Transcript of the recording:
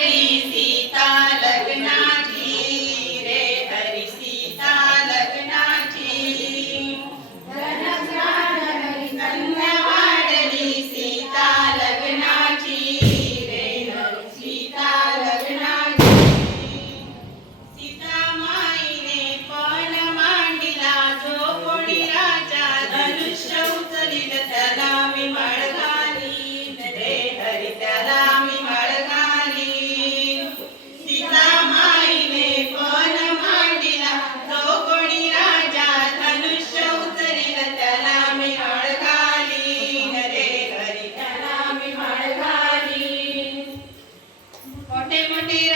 सीता लग्नाची रे हरी सीता लग्नाची कन्या वाढली सीता लग्नाची रे हरी सीता लग्नाची सीता माईने पण मांडिला जो कोणी राजा धनुष्य उचलील त्याला मी माळ घालीन रे हरी त्याला मी माळ घालीन सीता माईने पण मांडिला जो कोणी राजा धनुष्य उचलील त्याला मी माळ घालीन रे हरी त्याला मी माळ घालीन मोठे मोठे